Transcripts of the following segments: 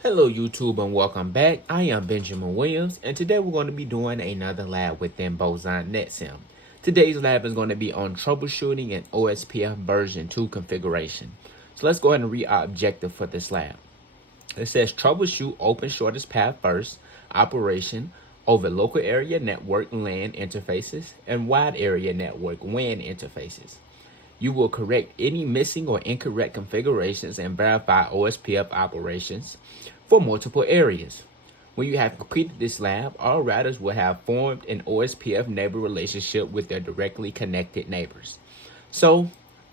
Hello YouTube and welcome back. I am Benjamin Williams and today we're going to be doing another lab within Boson NetSim. Today's lab is going to be on troubleshooting and OSPF version 2 configuration. So let's go ahead and read our objective for this lab. It says troubleshoot open shortest path first operation over local area network LAN interfaces and wide area network WAN interfaces. You will correct any missing or incorrect configurations and verify OSPF operations for multiple areas. When you have completed this lab, all routers will have formed an OSPF neighbor relationship with their directly connected neighbors. So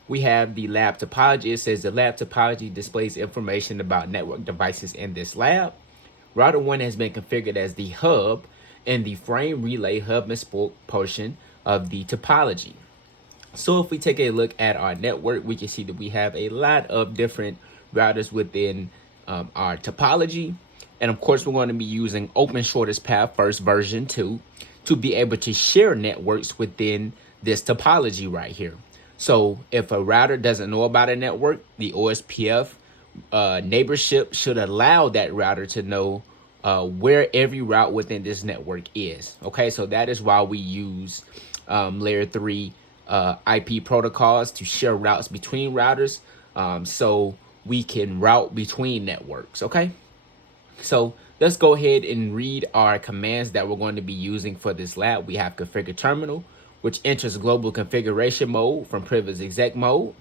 we have the lab topology. It says the lab topology displays information about network devices in this lab. Router 1 has been configured as the hub and the frame relay hub and spoke portion of the topology. So if we take a look at our network, we can see that we have a lot of different routers within our topology. And of course, we're going to be using open shortest path first version 2 to be able to share networks within this topology right here. So if a router doesn't know about a network, the OSPF neighborship should allow that router to know where every route within this network is. Okay, so that is why we use layer 3 IP protocols to share routes between routers, so we can route between networks. Okay, so let's go ahead and read our commands that we're going to be using for this lab. We have configure terminal, which enters global configuration mode from privilege exec mode.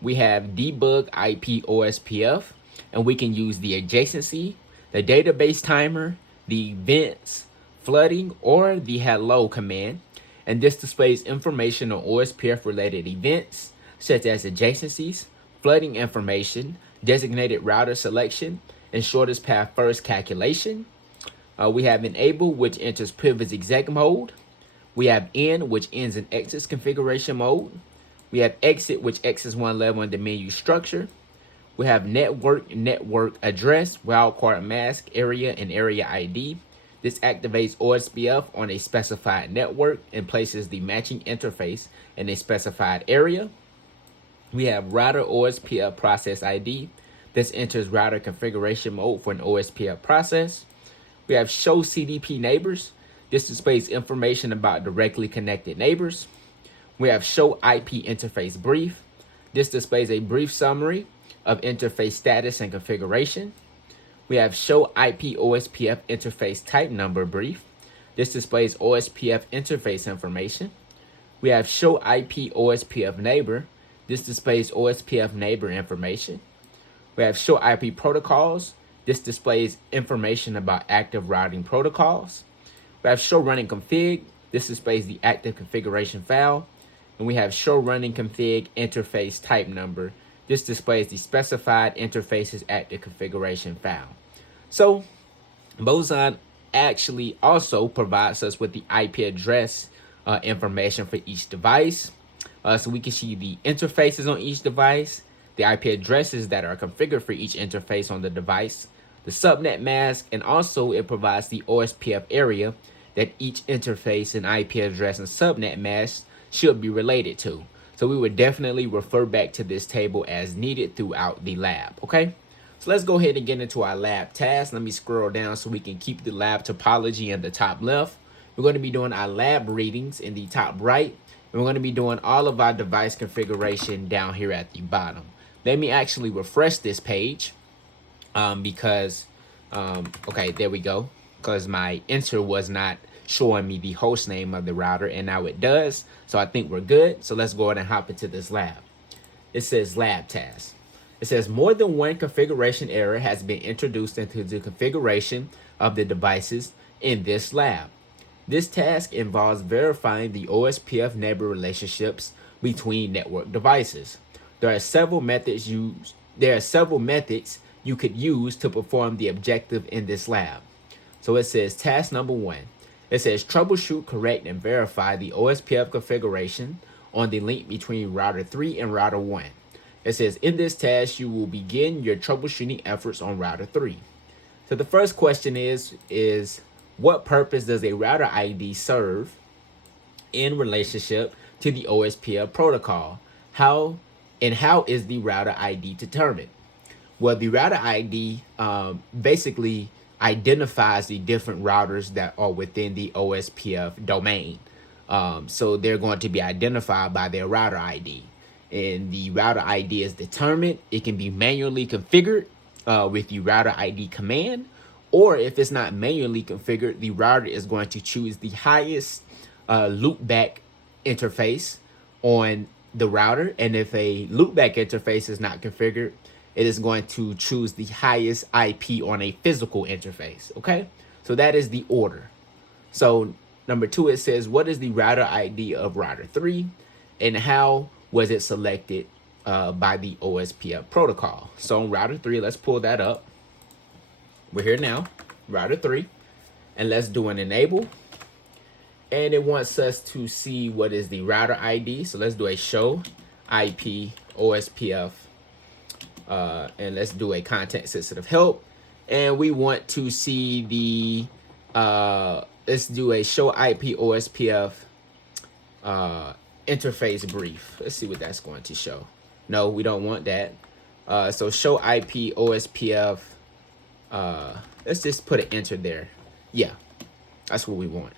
We have debug IP OSPF, and we can use the adjacency, the database timer, the events, flooding, or the hello command. And this displays information on OSPF related events, such as adjacencies, flooding information, designated router selection, and shortest path first calculation. We have enable, which enters privilege exec mode. We have end, which ends in exits configuration mode. We have exit, which exits one level in the menu structure. We have network address, wildcard mask, area, and area ID. This activates OSPF on a specified network and places the matching interface in a specified area. We have router OSPF process ID. This enters router configuration mode for an OSPF process. We have show CDP neighbors. This displays information about directly connected neighbors. We have show IP interface brief. This displays a brief summary of interface status and configuration. We have show IP OSPF interface type number brief. This displays OSPF interface information. We have show IP OSPF neighbor. This displays OSPF neighbor information. We have show IP protocols. This displays information about active routing protocols. We have show running config. This displays the active configuration file. And we have show running config interface type number. This displays the specified interface's active configuration file. So Boson actually also provides us with the IP address information for each device. So we can see the interfaces on each device, the IP addresses that are configured for each interface on the device, the subnet mask, and also it provides the OSPF area that each interface and IP address and subnet mask should be related to. So we would definitely refer back to this table as needed throughout the lab, okay? So let's go ahead and get into our lab task. Let me scroll down so we can keep the lab topology in the top left. We're going to be doing our lab readings in the top right. And we're going to be doing all of our device configuration down here at the bottom. Let me actually refresh this page because, okay, there we go. Because my enter was not showing me the host name of the router, and now it does. So I think we're good. So let's go ahead and hop into this lab. It says lab task. It says more than one configuration error has been introduced into the configuration of the devices in this lab. This task involves verifying the OSPF neighbor relationships between network devices. There are several methods you could use to perform the objective in this lab. So it says task number 1. It says troubleshoot, correct, and verify the OSPF configuration on the link between router 3 and router 1. It says in this task, you will begin your troubleshooting efforts on router 3. So the first question is what purpose does a router ID serve in relationship to the OSPF protocol? How is the router ID determined? Well, the router ID basically identifies the different routers that are within the OSPF domain. So they're going to be identified by their router ID. And the router ID is determined. It can be manually configured with the router ID command, or if it's not manually configured, the router is going to choose the highest loopback interface on the router. And if a loopback interface is not configured, it is going to choose the highest IP on a physical interface. Okay, so that is the order. So number 2, it says, what is the router ID of router 3 and how was it selected by the OSPF protocol? So on router 3, let's pull that up. We're here now, router 3, and let's do an enable. And it wants us to see what is the router ID. So let's do a show IP OSPF, and let's do a content sensitive help. And we want to see the, let's do a show IP OSPF interface brief. Let's see what that's going to show. No, we don't want that. So show IP OSPF, let's just put an enter there. Yeah, that's what we want.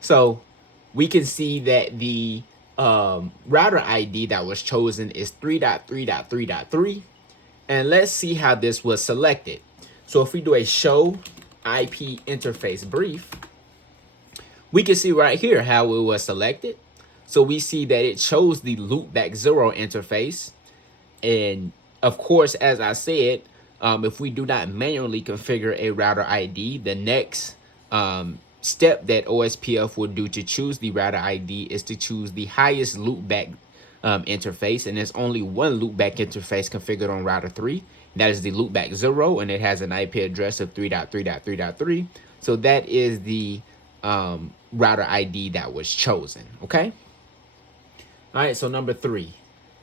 So we can see that the router ID that was chosen is 3.3.3.3. And let's see how this was selected. So if we do a show IP interface brief, we can see right here how it was selected. So we see that it chose the loopback 0 interface. And of course, as I said, if we do not manually configure a router ID, the next step that OSPF will do to choose the router ID is to choose the highest loopback interface. And there's only one loopback interface configured on router 3. That is the loopback 0, and it has an IP address of 3.3.3.3. So that is the router ID that was chosen. Okay. All right. So number 3,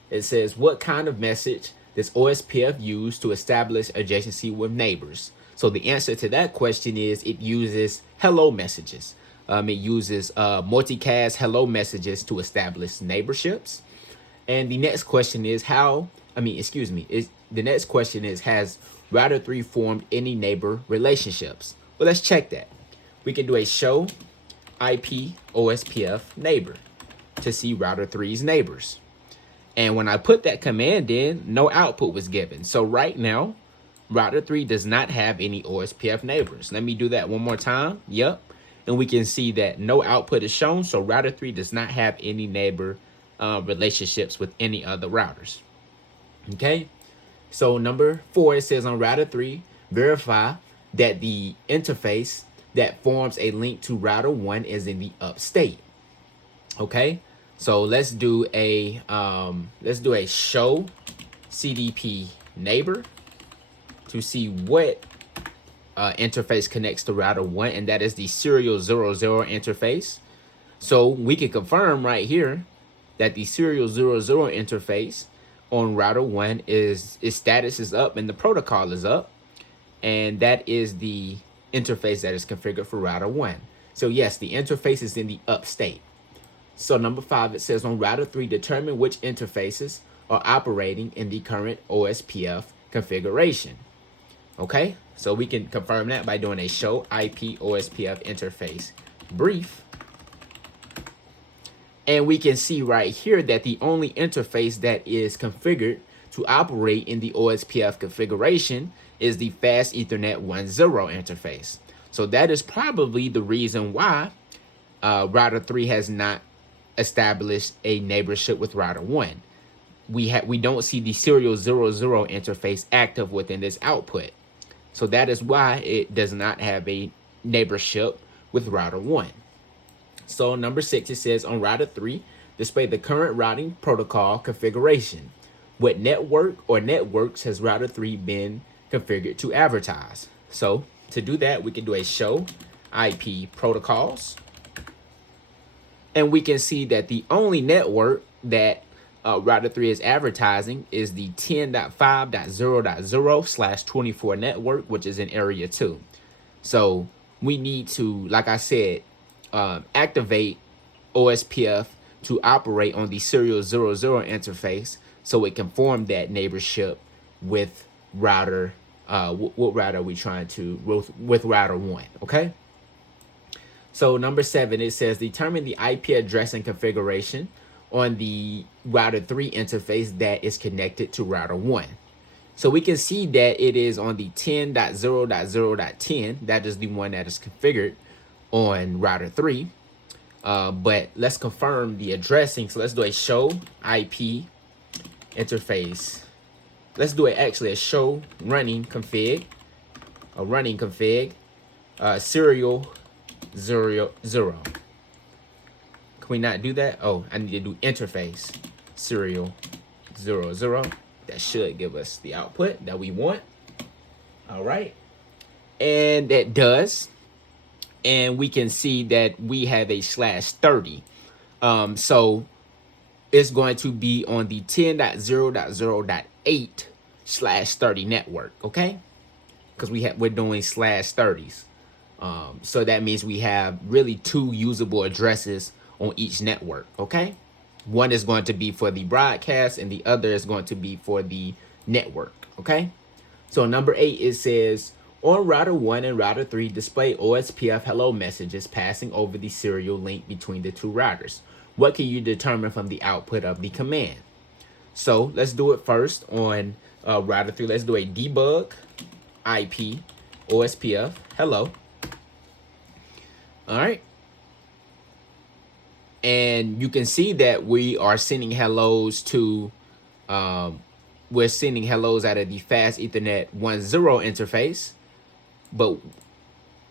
it says, what kind of message does OSPF use to establish adjacency with neighbors? So the answer to that question is it uses hello messages. It uses multicast hello messages to establish neighborships. And the next question is the next question is, has router 3 formed any neighbor relationships? Well, let's check that. We can do a show IP OSPF neighbor to see router 3's neighbors. And when I put that command in, no output was given. So right now, router 3 does not have any OSPF neighbors. Let me do that one more time. Yep. And we can see that no output is shown. So router 3 does not have any neighbor relationships with any other routers. Okay. So number 4, it says on router 3, verify that the interface that forms a link to router 1 is in the up state. Okay. So let's do a show CDP neighbor to see what interface connects to router 1, and that is the serial 00 interface. So we can confirm right here that the serial 00 interface on router 1 its status is up and the protocol is up, and that is the interface that is configured for router 1. So yes, the interface is in the up state. So number 5, it says on router 3, determine which interfaces are operating in the current OSPF configuration. Okay, so we can confirm that by doing a show IP OSPF interface brief. And we can see right here that the only interface that is configured to operate in the OSPF configuration is the Fast Ethernet 1.0 interface. So that is probably the reason why router 3 has not established a neighborship with router 1. We don't see the serial 00 interface active within this output. So that is why it does not have a neighborship with router 1. So number 6, it says on router 3, display the current routing protocol configuration. What network or networks has router 3 been configured to advertise? So to do that, we can do a show IP protocols. And we can see that the only network that router 3 is advertising is the 10.5.0.0/24 network, which is in area 2. So we need to, like I said, activate OSPF to operate on the serial 00 interface so it can form that neighborship with router, what router are we trying to, with router 1, okay? So number 7, it says determine the IP address and configuration on the router 3 interface that is connected to router 1. So we can see that it is on the 10.0.0.10. That is the one that is configured on router 3. But let's confirm the addressing. So let's do a show IP interface. Let's do a show running config, serial 0. Can we not do that? Oh, I need to do interface serial 0. That should give us the output that we want. All right. And that does. And we can see that we have a /30. So it's going to be on the 10.0.0.8/30 network, okay? Because we're doing /30s. So that means we have really 2 usable addresses on each network, okay? One is going to be for the broadcast and the other is going to be for the network, okay? So number 8, it says, on router 1 and router 3, display OSPF hello messages passing over the serial link between the 2 routers. What can you determine from the output of the command? So let's do it first on router 3. Let's do a debug IP OSPF hello. All right. And you can see that we are sending hellos to, we're sending hellos out of the fast Ethernet 1.0 interface, but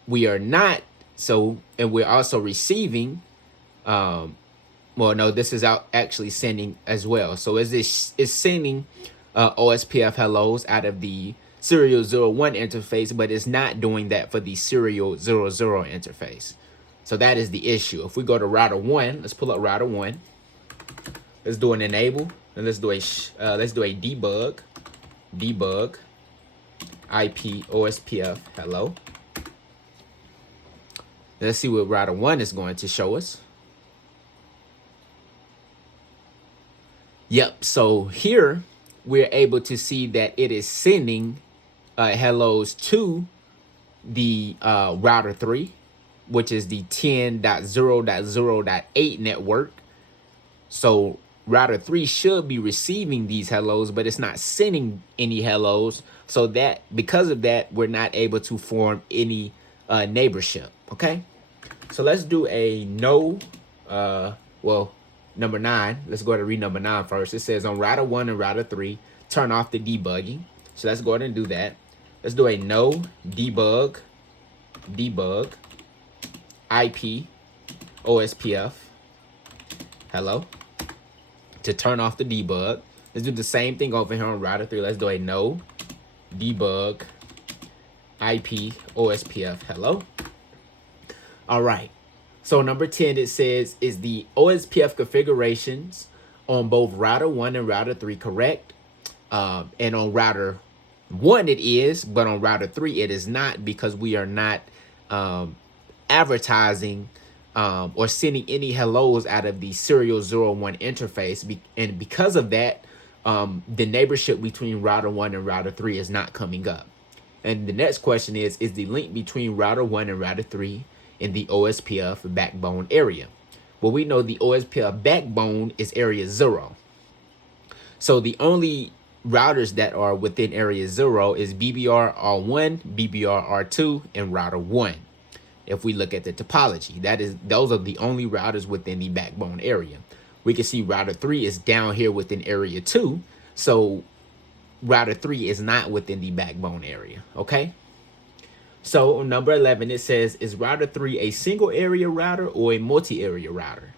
we are not. So, and we're also receiving, well, no, this is actually sending as well. So it's sending OSPF hellos out of the serial 01 interface, but it's not doing that for the serial 00 interface. So that is the issue. If we go to router 1, let's pull up router 1. Let's do an enable, and let's do a debug IP OSPF hello. Let's see what router 1 is going to show us. Yep, so here we're able to see that it is sending hellos to the router 3, which is the 10.0.0.8 network. So router 3 should be receiving these hellos, but it's not sending any hellos. So that, because of that, we're not able to form any neighborship, okay? So let's do a no, well, number 9. Let's go ahead and read number 9 first. It says on router 1 and router 3, turn off the debugging. So let's go ahead and do that. Let's do a no debug IP OSPF hello to turn off the debug. Let's do the same thing over here on router 3. Let's do a no debug IP OSPF hello. All right. So number 10, it says, is the OSPF configurations on both router 1 and router 3 correct? And on router 1 it is, but on router 3 it is not, because we are not advertising or sending any hellos out of the serial 01 interface. And because of that, the neighborship between router 1 and router 3 is not coming up. And the next question is the link between router 1 and router 3 in the OSPF backbone area? Well, we know the OSPF backbone is area 0. So the only routers that are within area 0 is BBR-R1, BBR-R2, and router 1. If we look at the topology, those are the only routers within the backbone area. We can see router 3 is down here within area 2. So router 3 is not within the backbone area, okay? So on number 11, it says, is router 3 a single area router or a multi-area router?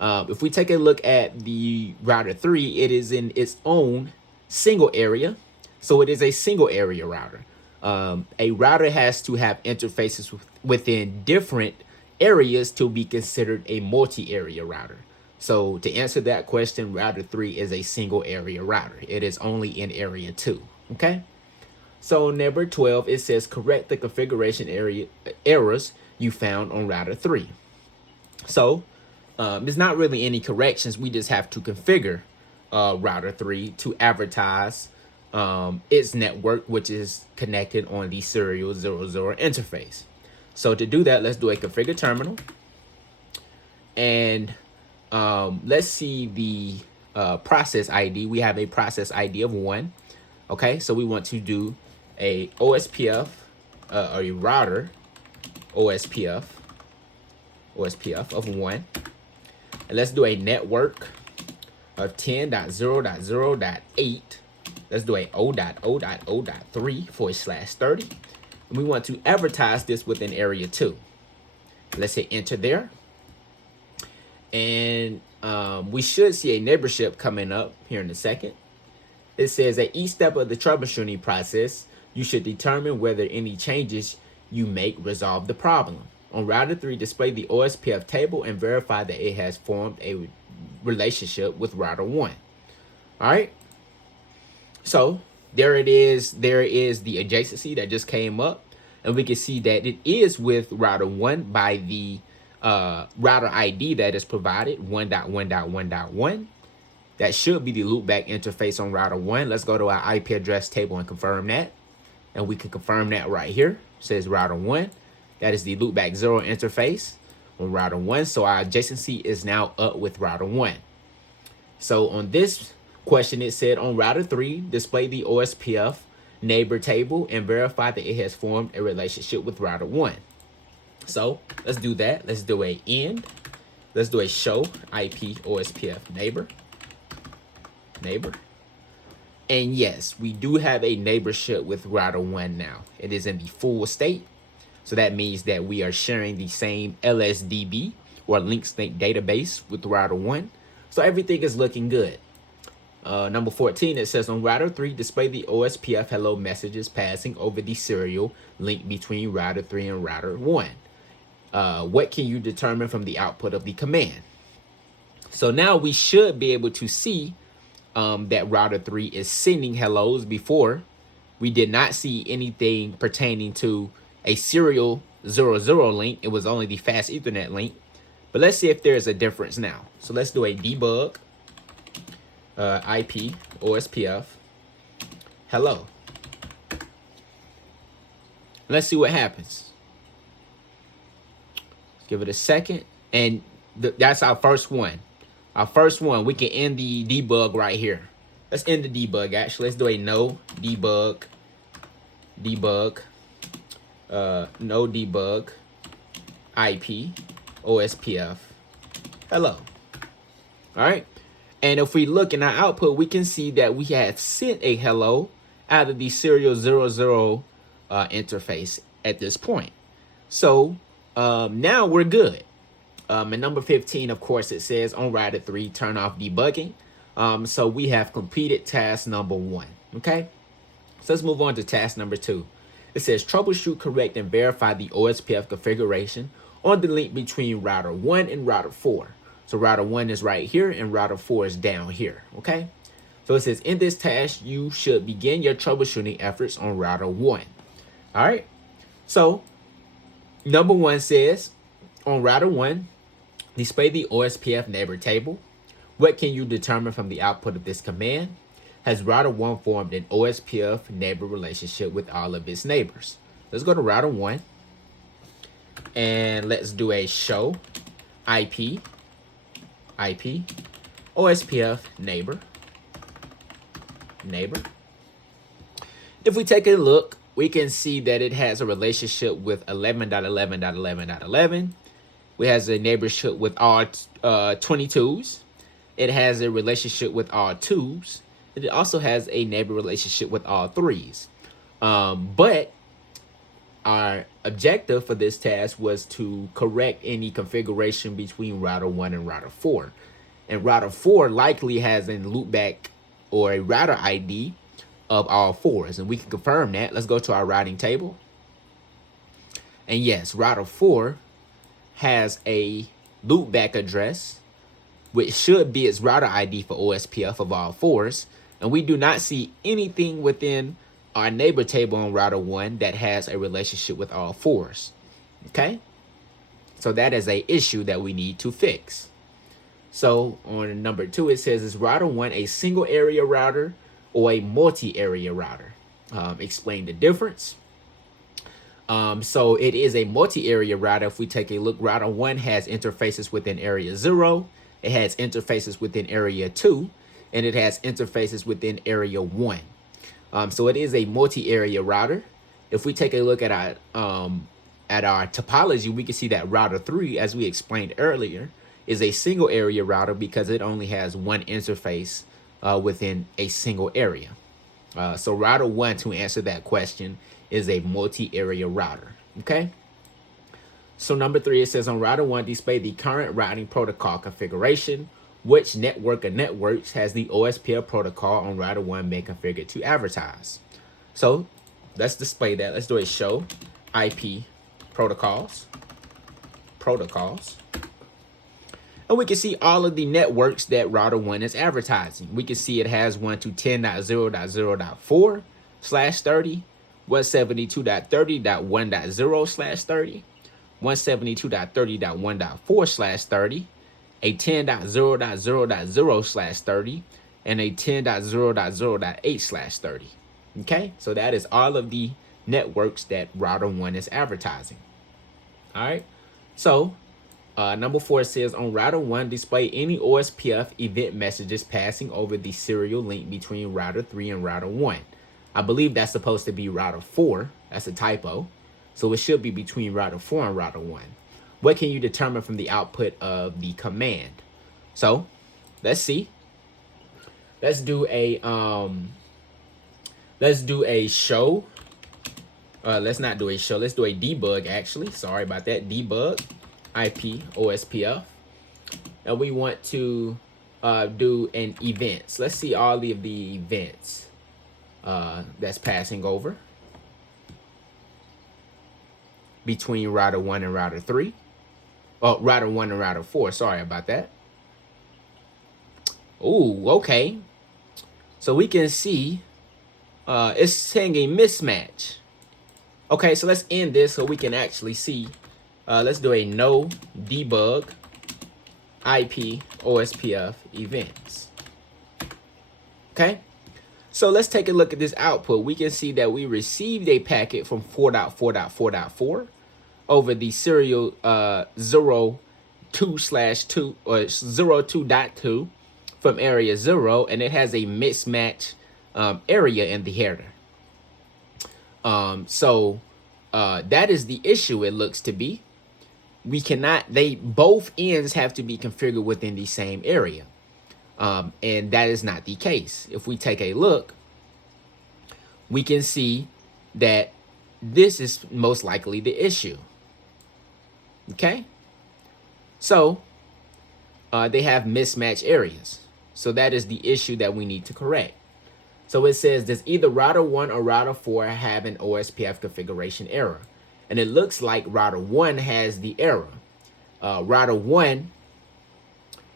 If we take a look at the router 3, it is in its own single area. So it is a single area router. A router has to have interfaces within different areas to be considered a multi-area router. So to answer that question, router 3 is a single area router. It is only in area 2, okay? So number 12, it says correct the configuration errors you found on router 3. So there's not really any corrections. We just have to configure router 3 to advertise its network, which is connected on the serial 00 interface. So to do that, let's do a configure terminal, and let's see the process ID. We have a process ID of 1. Okay, so we want to do a OSPF, or a router OSPF of 1. And let's do a network of 10.0.0.8. Let's do a 0.0.0.3/30. And we want to advertise this within area 2. Let's hit enter there. And we should see a neighborship coming up here in a second. It says at each step of the troubleshooting process, you should determine whether any changes you make resolve the problem. On router 3, display the OSPF table and verify that it has formed a relationship with router 1. All right. So there it is. There is the adjacency that just came up, and we can see that it is with router 1 by the router ID that is provided, 1.1.1.1. That should be the loopback interface on router 1. Let's go to our IP address table and confirm that. And we can confirm that right here. It says router 1. That is the loopback 0 interface on router 1. So our adjacency is now up with router 1. So on this question, it said on router 3, display the OSPF neighbor table and verify that it has formed a relationship with router 1. So let's do that. Let's do a end. Let's do a show IP OSPF neighbor. And yes, we do have a neighborship with router 1 now. It is in the full state. So that means that we are sharing the same LSDB or link state database with router 1. So everything is looking good. Number 14, it says on router 3, display the OSPF hello messages passing over the serial link between router 3 and router 1. What can you determine from the output of the command? So now we should be able to see that router 3 is sending hellos. Before, we did not see anything pertaining to a serial 00 link. It was only the fast Ethernet link. But let's see if there's a difference now. So let's do a debug IP OSPF hello. Let's see what happens. Give it a second. And that's our first one. Our first one, we can end the debug right here. Let's end the debug, actually. Let's do a no debug IP OSPF hello. All right. And if we look in our output, we can see that we have sent a hello out of the serial 00 interface at this point. So now we're good. And number 15, of course, it says on router 3, turn off debugging. So we have completed task number 1. Okay. So let's move on to task number 2. It says troubleshoot, correct, and verify the OSPF configuration on the link between router 1 and router 4. So router 1 is right here and router 4 is down here. Okay. So it says in this task, you should begin your troubleshooting efforts on router 1. All right. So number 1 says on router 1, display the OSPF neighbor table. What can you determine from the output of this command? Has router 1 formed an OSPF neighbor relationship with all of its neighbors? Let's go to router 1 and let's do a show IP OSPF neighbor. If we take a look, we can see that it has a relationship with 11.11.11.11. It has a neighborship with all 22s. It has a relationship with all 2s. It also has a neighbor relationship with all 3s. But our objective for this task was to correct any configuration between router 1 and router 4. And router 4 likely has a loopback or a router ID of all 4s. And we can confirm that. Let's go to our routing table. And yes, router 4 has a loopback address, which should be its router ID for OSPF of all 4s. And we do not see anything within our neighbor table on router 1 that has a relationship with all 4s. Okay? So that is an issue that we need to fix. So on number 2, it says, is router 1 a single area router or a multi-area router. Explain the difference. So it is a multi-area router. If we take a look, router 1 has interfaces within area 0. It has interfaces within area 2. And it has interfaces within area 1. So it is a multi-area router. If we take a look at our topology, we can see that router 3, as we explained earlier, is a single area router because it only has one interface within a single area. So router 1, to answer that question, is a multi-area router. Okay. So number 3, it says on router 1, display the current routing protocol configuration. Which network or networks has the OSPF protocol on router 1 been configured to advertise? So let's display that. Let's do a show IP protocols. And we can see all of the networks that router 1 is advertising. We can see it has 1 to 10.0.0.4/30, 172.30.1.0/30, 172.30.1.4/30, a 10.0.0.0/30, and a 10.0.0.8/30. Okay, so that is all of the networks that router 1 is advertising. All right, so number 4 says on router 1, display any OSPF event messages passing over the serial link between router 3 and router 1. I believe that's supposed to be router 4. That's a typo. So it should be between router 4 and router 1. What can you determine from the output of the command? So let's see. Let's do a show. Let's not do a show. Let's do a debug, actually. Sorry about that. Debug IP OSPF. And we want to do an events. Let's see all of the events that's passing over between router 1 and router 3. Oh, router 1 and router 4. Sorry about that. Oh, okay. So we can see it's saying a mismatch. Okay, so let's end this so we can actually see. Let's do a no debug IP OSPF events. Okay, so let's take a look at this output. We can see that we received a packet from 4.4.4.4 over the serial 02/2 or 02.2 from area 0, and it has a mismatch area in the header. So that is the issue, it looks to be. We cannot, both ends have to be configured within the same area. And that is not the case. If we take a look, we can see that this is most likely the issue. Okay, so they have mismatched areas. So that is the issue that we need to correct. So it says, does either router 1 or router 4 have an OSPF configuration error? And it looks like router 1 has the error. Router 1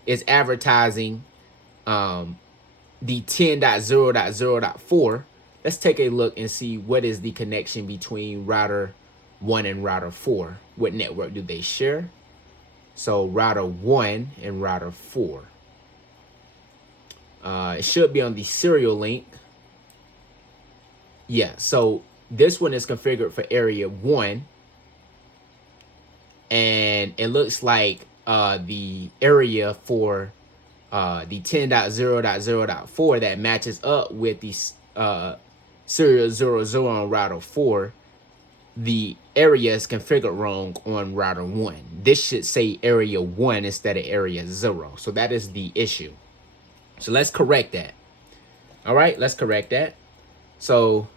is advertising the 10.0.0.4. Let's take a look and see what is the connection between router 1 and router 4. What network do they share? So router 1 and router 4. It should be on the serial link. Yeah, so this one is configured for area 1. And it looks like the area for the 10.0.0.4 that matches up with the serial 00 on router 4, the area is configured wrong on router 1. This should say area 1 instead of area 0. So that is the issue. So let's correct that. All right, let's correct that. So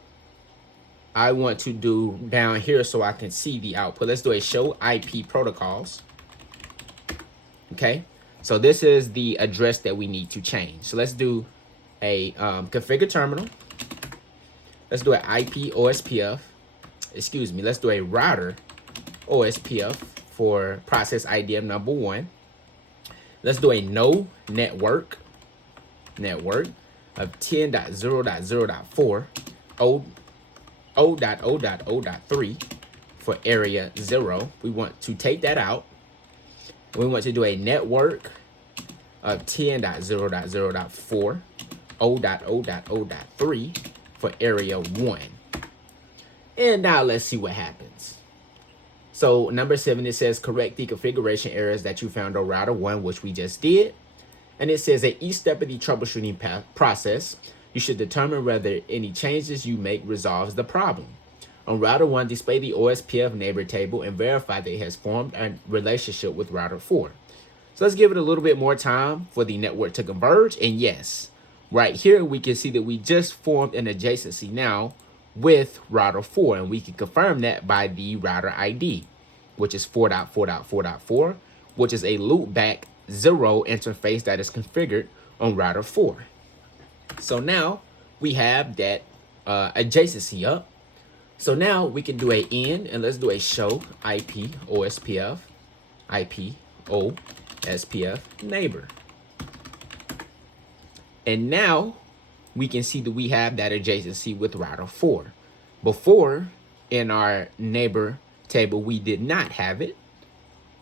I want to do down here so I can see the output. Let's do a show IP protocols. Okay, so this is the address that we need to change. So let's do a configure terminal. Let's do an IP OSPF. Excuse me, let's do a router OSPF for process ID number 1. Let's do a no network of 10.0.0.4 0.0.0.3 for area 0. We want to take that out. We want to do a network of 10.0.0.4 0.0.0.3 for area 1. And now let's see what happens. So number 7, it says correct the configuration errors that you found on router 1, which we just did. And it says at each step of the troubleshooting process, you should determine whether any changes you make resolves the problem. On router 1, display the OSPF neighbor table and verify that it has formed a relationship with router 4. So let's give it a little bit more time for the network to converge. And yes, right here we can see that we just formed an adjacency now with router 4, and we can confirm that by the router ID, which is 4.4.4.4, which is a loopback 0 interface that is configured on router 4. So now we have that adjacency up. So now we can do a in, and let's do a show IP OSPF neighbor. And now we can see that we have that adjacency with router 4. Before, in our neighbor table, we did not have it.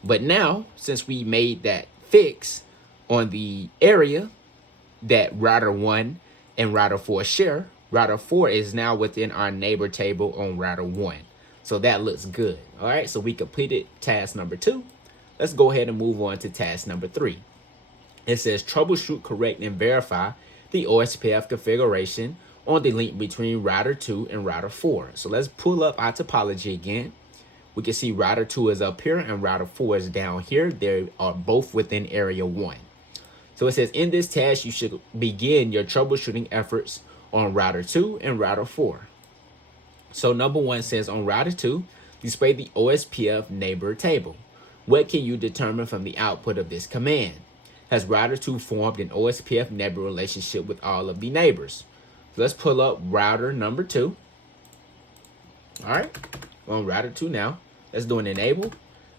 But now, since we made that fix on the area that router 1 and router 4 share, router 4 is now within our neighbor table on router 1. So that looks good. All right, so we completed task number 2. Let's go ahead and move on to task number 3. It says troubleshoot, correct, and verify the OSPF configuration on the link between router 2 and router 4. So let's pull up our topology again. We can see router 2 is up here and router 4 is down here. They are both within area 1. So it says in this task, you should begin your troubleshooting efforts on router 2 and router 4. So number 1 says on router 2, display the OSPF neighbor table. What can you determine from the output of this command? Has router 2 formed an OSPF neighbor relationship with all of the neighbors? So let's pull up router number 2. All right, we're on router 2 now. Let's do an enable.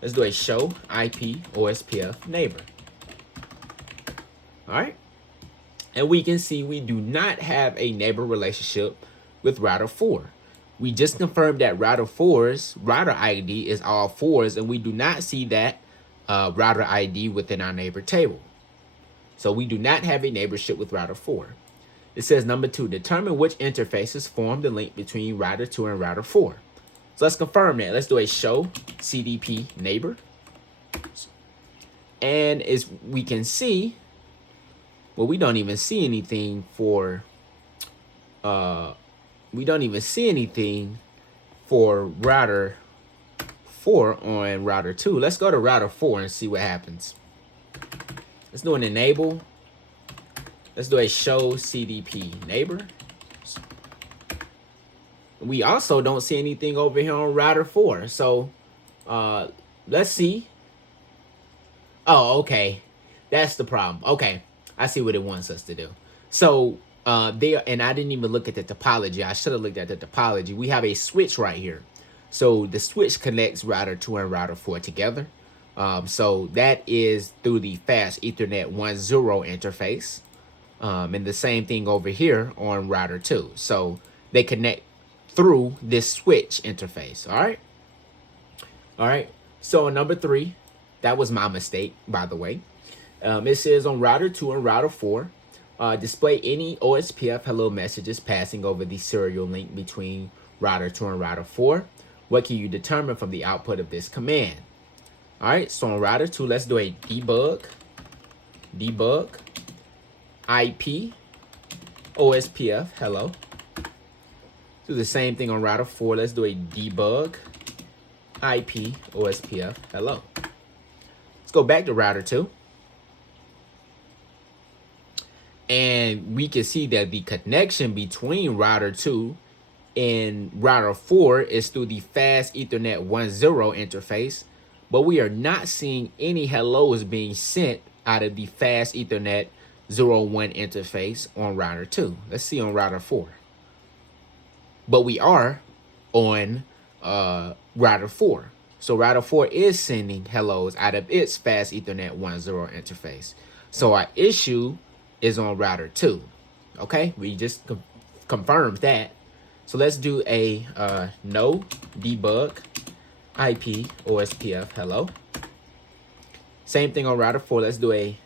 Let's do a show IP OSPF neighbor. All right, and we can see we do not have a neighbor relationship with router 4. We just confirmed that router 4's router ID is all 4s, and we do not see that router ID within our neighbor table. So we do not have a neighborship with router 4. It says number 2, determine which interfaces form the link between router 2 and router 4. So let's confirm that. Let's do a show CDP neighbor. And as we can see, well, we don't even see anything for router 4 on router 2. Let's go to router 4 and see what happens. Let's do an enable. Let's do a show CDP neighbor. We also don't see anything over here on router 4. So let's see. Oh, okay. That's the problem. Okay. I see what it wants us to do. So and I didn't even look at the topology. I should have looked at the topology. We have a switch right here. So the switch connects router 2 and router 4 together. So that is through the fast Ethernet 1.0 interface. And the same thing over here on router 2. So they connect through this switch interface. All right. All right. So number 3, that was my mistake, by the way. It says on router 2 and router 4, display any OSPF hello messages passing over the serial link between router 2 and router 4. What can you determine from the output of this command? All right, so on router 2, let's do a debug IP OSPF hello. Do the same thing on router 4. Let's do a debug IP OSPF hello. Let's go back to router 2. And we can see that the connection between router 2 and router 4 is through the fast Ethernet 1.0 interface, but we are not seeing any hellos being sent out of the fast Ethernet 0.1 interface on router 2. Let's see on router 4. But we are on router 4. So router 4 is sending hellos out of its fast Ethernet 1.0 interface. So our issue is on router 2. Okay, we just confirmed that. So let's do a no debug IP OSPF hello. Same thing on router 4. Let's do a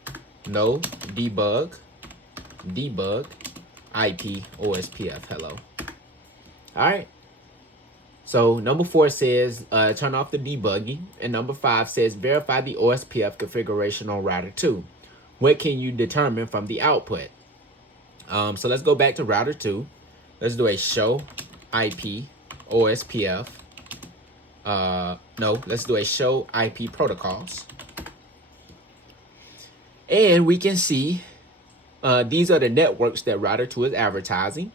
no debug IP OSPF hello. All right. So number 4 says turn off the debugging, and number 5 says verify the OSPF configuration on router 2. What can you determine from the output? So let's go back to router 2. Let's do a show IP OSPF. No, let's do a show IP protocols. And we can see these are the networks that router 2 is advertising.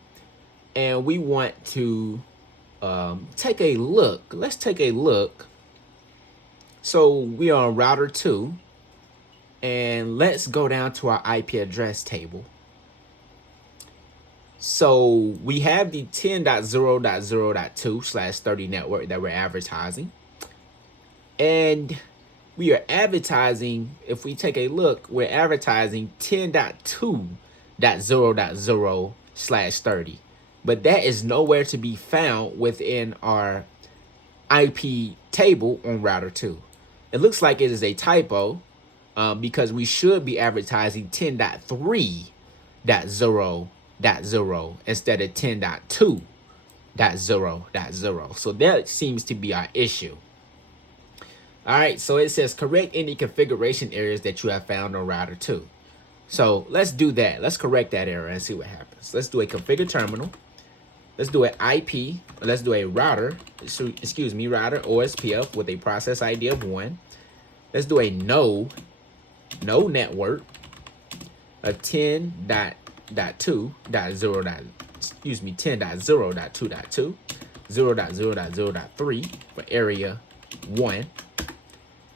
And we want to take a look. Let's take a look. So we are on router 2. And let's go down to our IP address table. So we have the 10.0.0.2/30 network that we're advertising. And we are advertising, if we take a look, we're advertising 10.2.0.0/30. But that is nowhere to be found within our IP table on router 2. It looks like it is a typo because we should be advertising 10.3.0.0 instead of 10.2.0.0. So that seems to be our issue. All right, so it says correct any configuration errors that you have found on router 2. So let's do that. Let's correct that error and see what happens. Let's do a configure terminal. Let's do an IP. Let's do a router. Router OSPF with a process ID of 1. Let's do a no network of 10.0.2.2, 0.0.0.3 for area 1.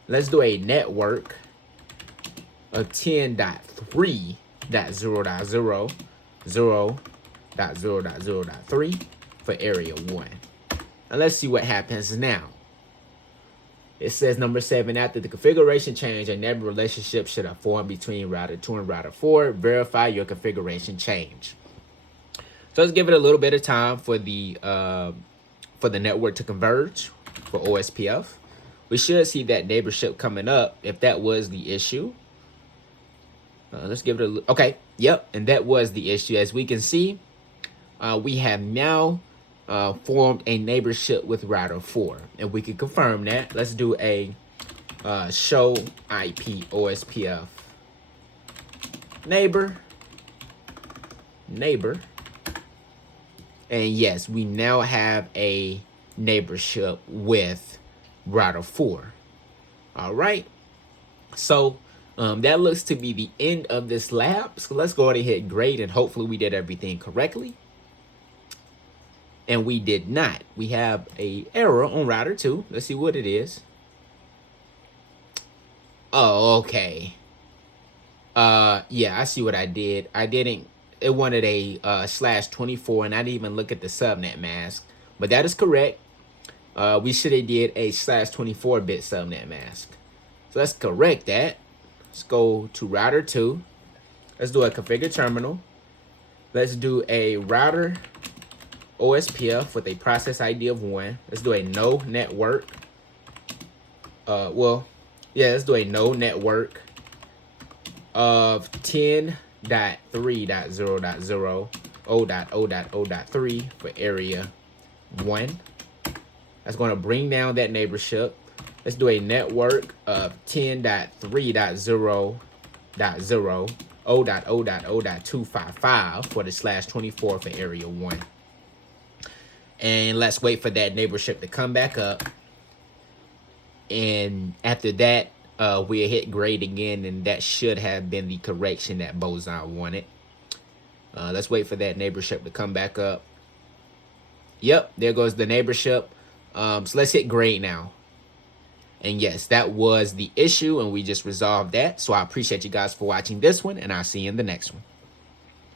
Let's do a network of 10.3.0.0.0.0.3 for area 1. And let's see what happens now. It says number 7, after the configuration change, a neighbor relationship should have formed between router 2 and router 4. Verify your configuration change. So let's give it a little bit of time for the network to converge for OSPF. We should see that neighborship coming up if that was the issue. Let's give it a look. Okay, yep, and that was the issue. As we can see, we have now formed a neighborship with router 4, and we can confirm that. Let's do a show IP OSPF neighbor, and yes, we now have a neighborship with router 4. All right, so that looks to be the end of this lab. So let's go ahead and hit grade, and hopefully we did everything correctly. And we did not. We have a error on router 2. Let's see what it is. Oh, okay. Yeah, I see what I did. It wanted a /24, and I didn't even look at the subnet mask. But that is correct. We should have did a /24-bit subnet mask. So let's correct that. Let's go to router 2. Let's do a configure terminal. Let's do a router OSPF with a process ID of 1. Let's do a no network. Let's do a no network of 10.3.0.0.0.3 for area 1. That's going to bring down that neighborship. Let's do a network of 10.3.0.0.0.255 for the /24 for area 1. And let's wait for that neighborship to come back up. And after that, we'll hit grade again, and that should have been the correction that Boson wanted. Let's wait for that neighborship to come back up. Yep, there goes the neighborship. So let's hit grade now. And yes, that was the issue, and we just resolved that. So I appreciate you guys for watching this one, and I'll see you in the next one.